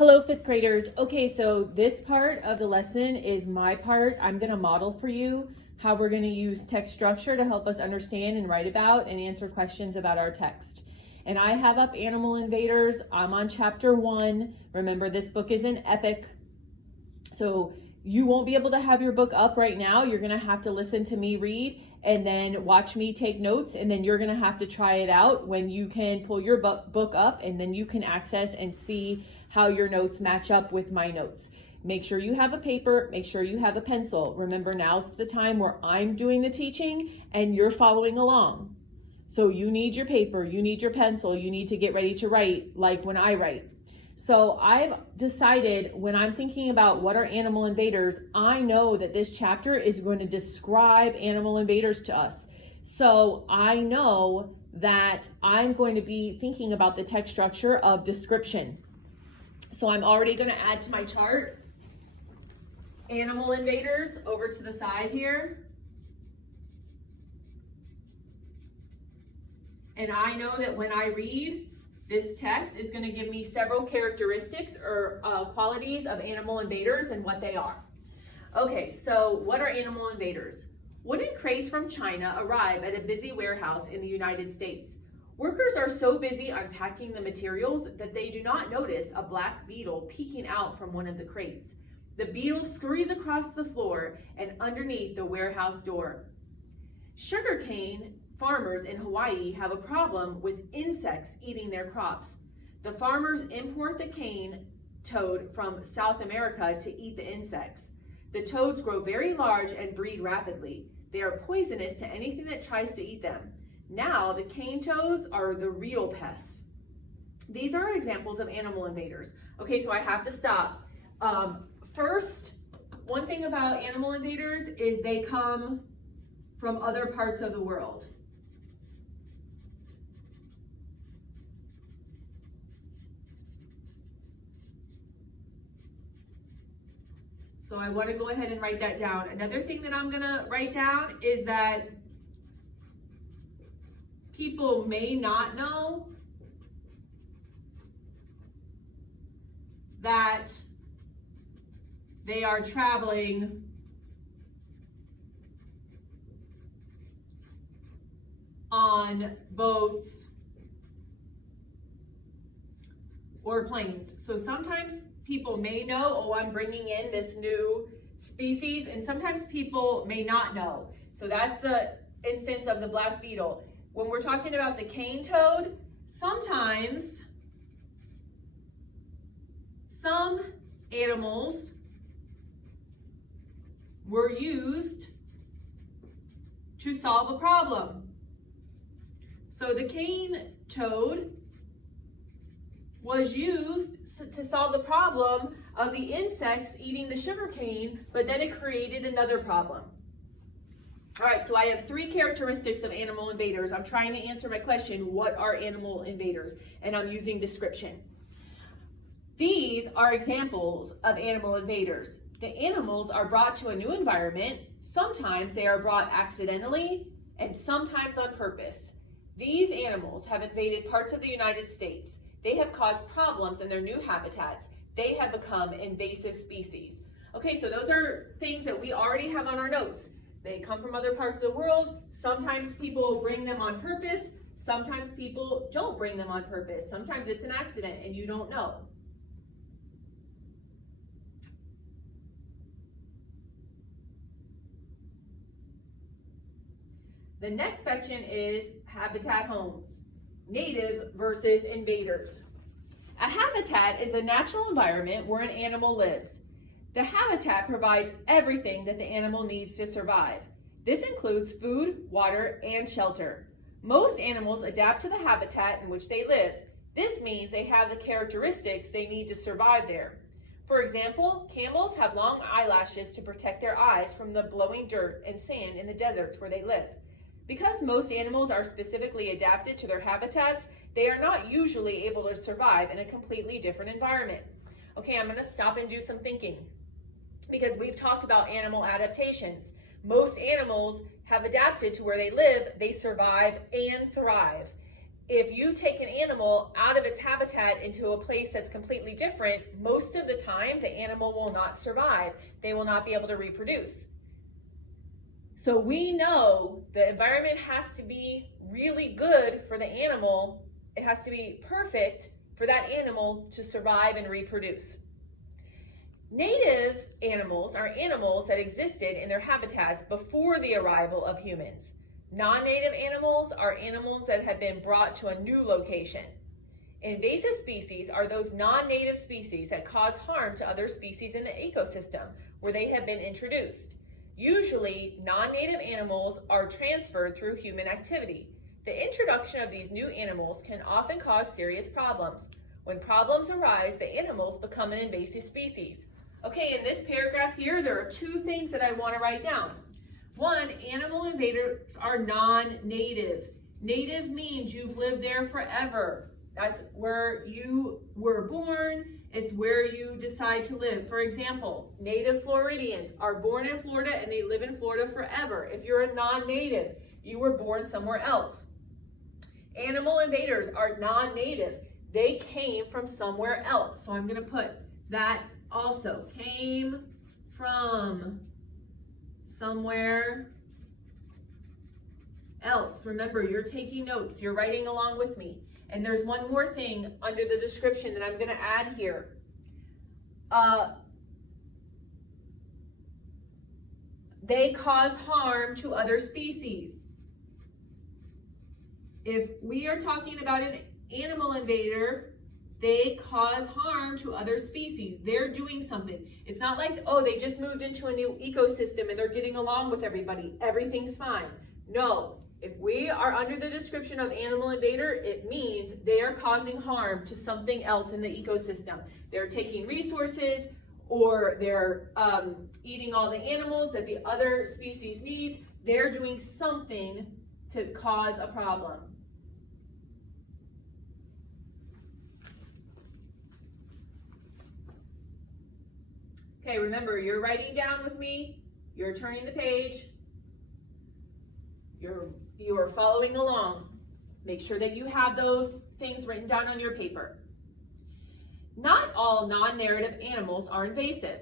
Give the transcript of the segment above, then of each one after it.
Hello, fifth graders. Okay, so this part of the lesson is my part. I'm going to model for you how we're going to use text structure to help us understand and write about and answer questions about our text. And I have up Animal Invaders. I'm on chapter 1. Remember, this book is an epic. So you won't be able to have your book up right now. You're going to have to listen to me read and then watch me take notes, and then you're going to have to try it out when you can pull your book up, and then you can access and see how your notes match up with my notes. Make sure you have a paper, make sure you have a pencil. Remember, now's the time where I'm doing the teaching and you're following along. So you need your paper, you need your pencil, you need to get ready to write like when I write. So I've decided when I'm thinking about what are animal invaders, I know that this chapter is going to describe animal invaders to us. So I know that I'm going to be thinking about the text structure of description. So I'm already going to add to my chart animal invaders over to the side here. And I know that when I read, this text is going to give me several characteristics or qualities of animal invaders and what they are. Okay, so what are animal invaders? Wooden crates from China arrive at a busy warehouse in the United States. Workers are so busy unpacking the materials that they do not notice a black beetle peeking out from one of the crates. The beetle scurries across the floor and underneath the warehouse door. Sugarcane farmers in Hawaii have a problem with insects eating their crops. The farmers import the cane toad from South America to eat the insects. The toads grow very large and breed rapidly. They are poisonous to anything that tries to eat them. Now, the cane toads are the real pests. These are examples of animal invaders. Okay, so I have to stop. First, one thing about animal invaders is they come from other parts of the world. So I want to go ahead and write that down. Another thing that I'm going to write down is that people may not know that they are traveling on boats or planes. So sometimes people may know, oh, I'm bringing in this new species, and sometimes people may not know. So that's the instance of the black beetle. When we're talking about the cane toad, sometimes some animals were used to solve a problem. So the cane toad was used to solve the problem of the insects eating the sugar cane, but then it created another problem. All right, so I have 3 characteristics of animal invaders. I'm trying to answer my question, what are animal invaders? And I'm using description. These are examples of animal invaders. The animals are brought to a new environment. Sometimes they are brought accidentally and sometimes on purpose. These animals have invaded parts of the United States. They have caused problems in their new habitats. They have become invasive species. Okay, so those are things that we already have on our notes. They come from other parts of the world. Sometimes people bring them on purpose. Sometimes people don't bring them on purpose. Sometimes it's an accident and you don't know. The next section is habitat homes. Native versus invaders. A habitat is a natural environment where an animal lives. The habitat provides everything that the animal needs to survive. This includes food, water, and shelter. Most animals adapt to the habitat in which they live. This means they have the characteristics they need to survive there. For example, camels have long eyelashes to protect their eyes from the blowing dirt and sand in the deserts where they live. Because most animals are specifically adapted to their habitats, they are not usually able to survive in a completely different environment. Okay, I'm going to stop and do some thinking because we've talked about animal adaptations. Most animals have adapted to where they live, they survive and thrive. if you take an animal out of its habitat into a place that's completely different, most of the time the animal will not survive. They will not be able to reproduce. So we know the environment has to be really good for the animal. It has to be perfect for that animal to survive and reproduce. Native animals are animals that existed in their habitats before the arrival of humans. Non-native animals are animals that have been brought to a new location. Invasive species are those non-native species that cause harm to other species in the ecosystem where they have been introduced. Usually, non-native animals are transferred through human activity. The introduction of these new animals can often cause serious problems. When problems arise, the animals become an invasive species. Okay, in this paragraph here, there are two things that I want to write down. One, animal invaders are non-native. Native means you've lived there forever. That's where you were born. It's where you decide to live. For example, native Floridians are born in Florida and they live in Florida forever. If you're a non-native, you were born somewhere else. Animal invaders are non-native. They came from somewhere else. So I'm going to put that also. Came from somewhere else. Remember, you're taking notes. You're writing along with me. And there's one more thing under the description that I'm going to add here. They cause harm to other species. If we are talking about an animal invader, they cause harm to other species. They're doing something. It's not like, oh, they just moved into a new ecosystem and they're getting along with everybody. Everything's fine. No. If we are under the description of animal invader, it means they are causing harm to something else in the ecosystem. They're taking resources, or they're eating all the animals that the other species needs. They're doing something to cause a problem. Okay, remember, you're writing down with me, you're turning the page, you are following along. Make sure that you have those things written down on your paper. Not all non-narrative animals are invasive.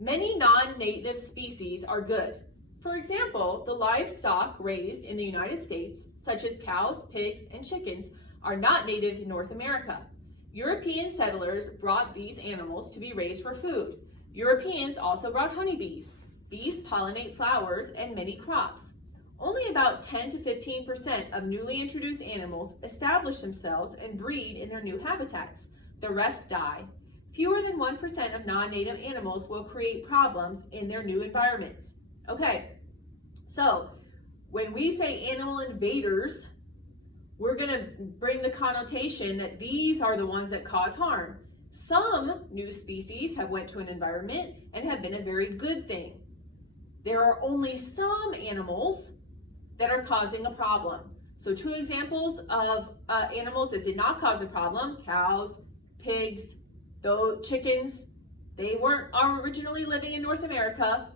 Many non-native species are good. For example, the livestock raised in the United States, such as cows, pigs, and chickens, are not native to North America. European settlers brought these animals to be raised for food. Europeans also brought honeybees. Bees pollinate flowers and many crops. Only about 10 to 15% of newly introduced animals establish themselves and breed in their new habitats. The rest die. Fewer than 1% of non-native animals will create problems in their new environments. Okay, so when we say animal invaders, we're going to bring the connotation that these are the ones that cause harm. Some new species have went to an environment and have been a very good thing. There are only some animals that are causing a problem. So two examples of animals that did not cause a problem: cows, pigs, those chickens. They weren't originally living in North America.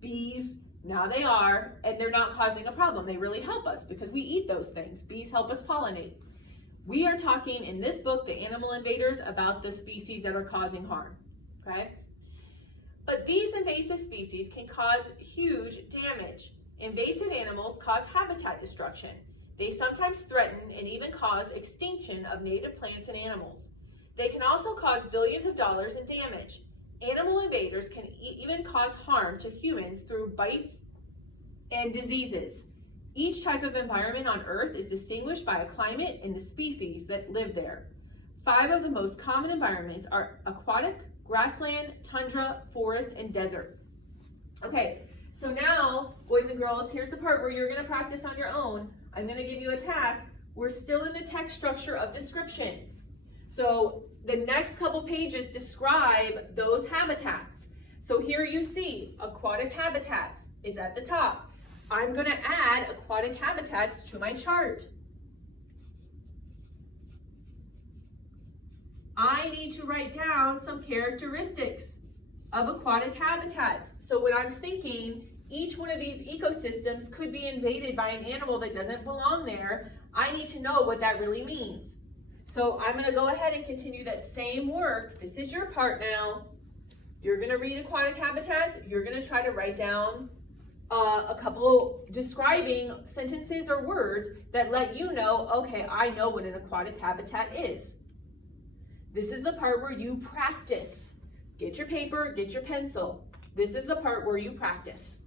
Bees, now they are, and they're not causing a problem. They really help us because we eat those things. Bees help us pollinate. We are talking in this book, The Animal Invaders, about the species that are causing harm, okay? But these invasive species can cause huge damage. Invasive animals cause habitat destruction. They sometimes threaten and even cause extinction of native plants and animals. They can also cause billions of dollars in damage. Animal invaders can even cause harm to humans through bites and diseases. Each type of environment on Earth is distinguished by a climate and the species that live there. 5 of the most common environments are aquatic, grassland, tundra, forest, and desert. Okay. So now, boys and girls, here's the part where you're going to practice on your own. I'm going to give you a task. We're still in the text structure of description. So the next couple pages describe those habitats. So here you see aquatic habitats. It's at the top. I'm going to add aquatic habitats to my chart. I need to write down some characteristics of aquatic habitats. So when I'm thinking each one of these ecosystems could be invaded by an animal that doesn't belong there, I need to know what that really means. So I'm gonna go ahead and continue that same work. This is your part now. You're gonna read aquatic habitat. You're gonna try to write down a couple describing sentences or words that let you know, okay, I know what an aquatic habitat is. This is the part where you practice. Get your paper, get your pencil. This is the part where you practice.